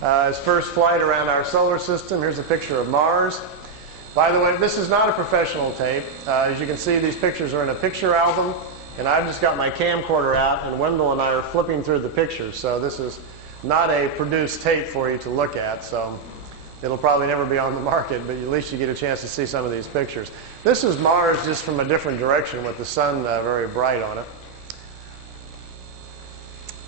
His first flight around our solar system. Here's a picture of Mars. By the way, this is not a professional tape. As you can see, these pictures are in a picture album, and I've just got my camcorder out, and Wendell and I are flipping through the pictures. So this is not a produced tape for you to look at. So it'll probably never be on the market, but at least you get a chance to see some of these pictures. This is Mars just from a different direction with the sun very bright on it.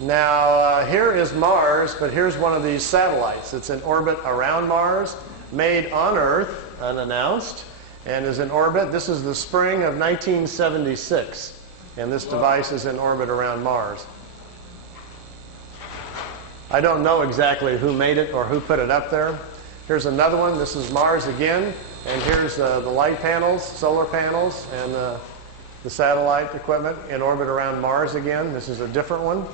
Now, here is Mars, but here's one of these satellites. It's in orbit around Mars, made on Earth, unannounced, and is in orbit. This is the spring of 1976, and this device is in orbit around Mars. I don't know exactly who made it or who put it up there. Here's another one. This is Mars again, and here's the light panels, solar panels, and the satellite equipment in orbit around Mars again. This is a different one.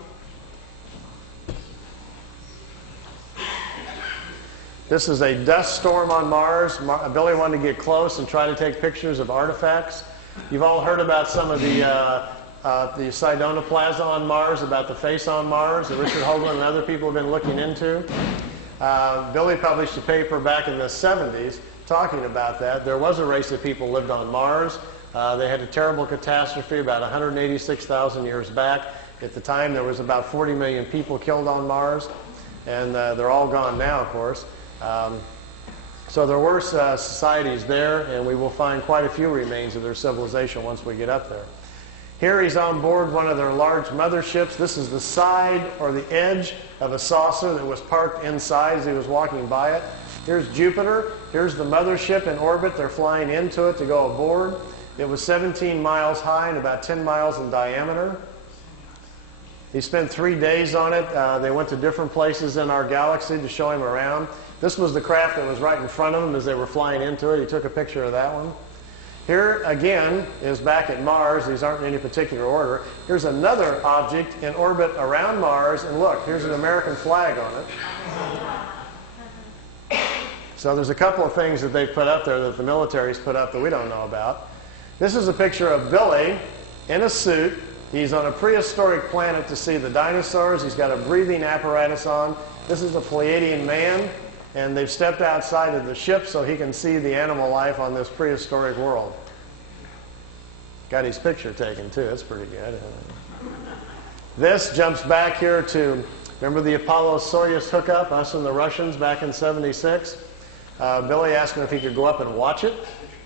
This is a dust storm on Mars. Billy wanted to get close and try to take pictures of artifacts. You've all heard about some of the Sidona on Mars, about the face on Mars that Richard Hoagland and other people have been looking into. Billy published a paper back in the 70s talking about that. There was a race of people lived on Mars. They had a terrible catastrophe about 186,000 years back. At the time, there was about 40 million people killed on Mars, and they're all gone now, of course. So there were societies there, and we will find quite a few remains of their civilization once we get up there. Here he's on board one of their large motherships. This is the side or the edge of a saucer that was parked inside as he was walking by it. Here's Jupiter. Here's the mothership in orbit. They're flying into it to go aboard. It was 17 miles high and about 10 miles in diameter. He spent 3 days on it. They went to different places in our galaxy to show him around. This was the craft that was right in front of him as they were flying into it. He took a picture of that one. Here, again, is back at Mars. These aren't in any particular order. Here's another object in orbit around Mars, and look, here's an American flag on it. So there's a couple of things that they've put up there that the military's put up that we don't know about. This is a picture of Billy in a suit. He's on a prehistoric planet to see the dinosaurs. He's got a breathing apparatus on. This is a Pleiadian man, and they've stepped outside of the ship so he can see the animal life on this prehistoric world. Got his picture taken, too. It's pretty good. This jumps back here to, remember the Apollo-Soyuz hookup, us and the Russians back in '76? Billy asked him if he could go up and watch it.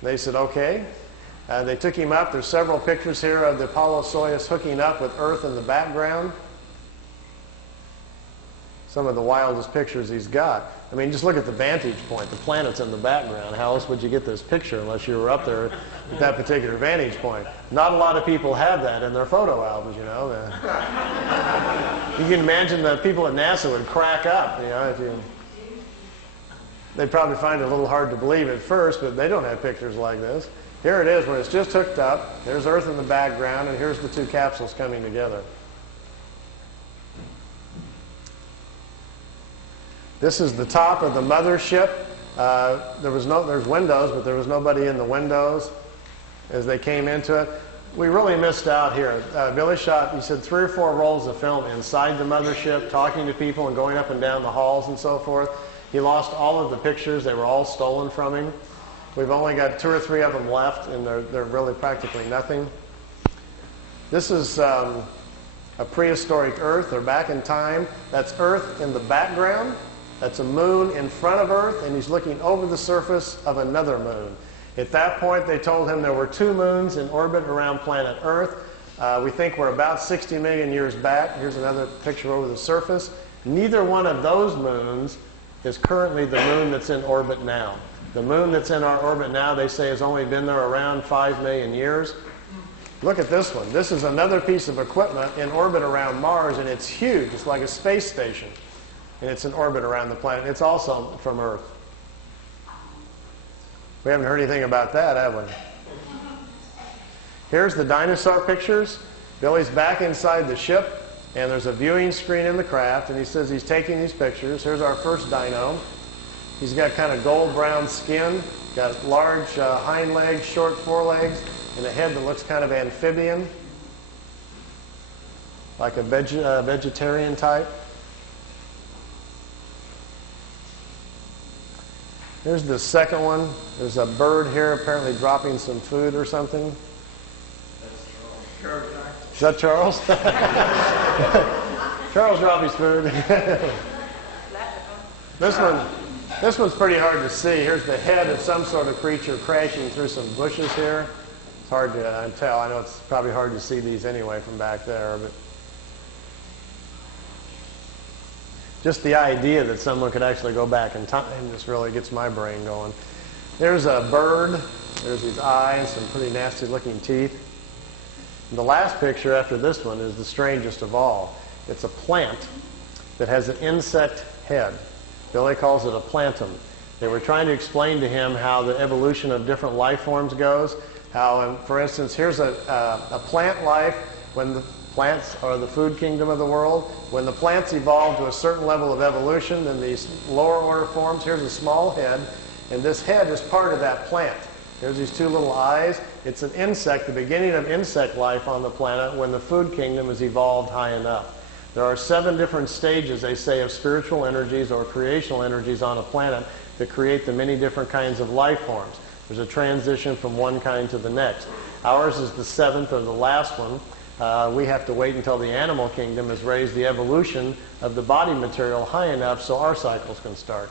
They said, okay. They took him up. There's several pictures here of the Apollo-Soyuz hooking up with Earth in the background. Some of the wildest pictures he's got. I mean, just look at the vantage point. The planet's in the background. How else would you get this picture unless you were up there at that particular vantage point? Not a lot of people have that in their photo albums, you know. You can imagine that people at NASA would crack up, you know. They'd probably find it a little hard to believe at first, but they don't have pictures like this. Here it is when it's just hooked up. There's Earth in the background, and here's the two capsules coming together. This is the top of the mothership. There's windows, but there was nobody in the windows as they came into it. We really missed out here. Billy shot, he said, 3 or 4 rolls of film inside the mothership, talking to people and going up and down the halls and so forth. He lost all of the pictures. They were all stolen from him. We've only got 2 or 3 of them left, and they're really practically nothing. This is a prehistoric Earth. They're back in time. That's Earth in the background. That's a moon in front of Earth, and he's looking over the surface of another moon. At that point, they told him there were 2 moons in orbit around planet Earth. We think we're about 60 million years back. Here's another picture over the surface. Neither one of those moons is currently the moon that's in orbit now. The moon that's in our orbit now, they say, has only been there around 5 million years. Look at this one. This is another piece of equipment in orbit around Mars, and it's huge. It's like a space station. And it's in orbit around the planet. It's also from Earth. We haven't heard anything about that, have we? Here's the dinosaur pictures. Billy's back inside the ship, and there's a viewing screen in the craft, and he says he's taking these pictures. Here's our first dino. He's got kind of gold-brown skin, got large hind legs, short forelegs, and a head that looks kind of amphibian, like a vegetarian type. Here's the second one. There's a bird here apparently dropping some food or something. Is that Charles? Charles dropped his food. This one's pretty hard to see. Here's the head of some sort of creature crashing through some bushes here. It's hard to tell. I know it's probably hard to see these anyway from back there, but just the idea that someone could actually go back in time just really gets my brain going. There's a bird. There's his eyes, some pretty nasty looking teeth. And the last picture after this one is the strangest of all. It's a plant that has an insect head. Billy calls it a plantum. They were trying to explain to him how the evolution of different life forms goes. How, for instance, here's a plant life when the plants are the food kingdom of the world. When the plants evolve to a certain level of evolution, then these lower order forms, here's a small head, and this head is part of that plant. There's these two little eyes. It's an insect, the beginning of insect life on the planet when the food kingdom has evolved high enough. There are 7 different stages, they say, of spiritual energies or creational energies on a planet that create the many different kinds of life forms. There's a transition from one kind to the next. Ours is the 7th or the last one. We have to wait until the animal kingdom has raised the evolution of the body material high enough so our cycles can start.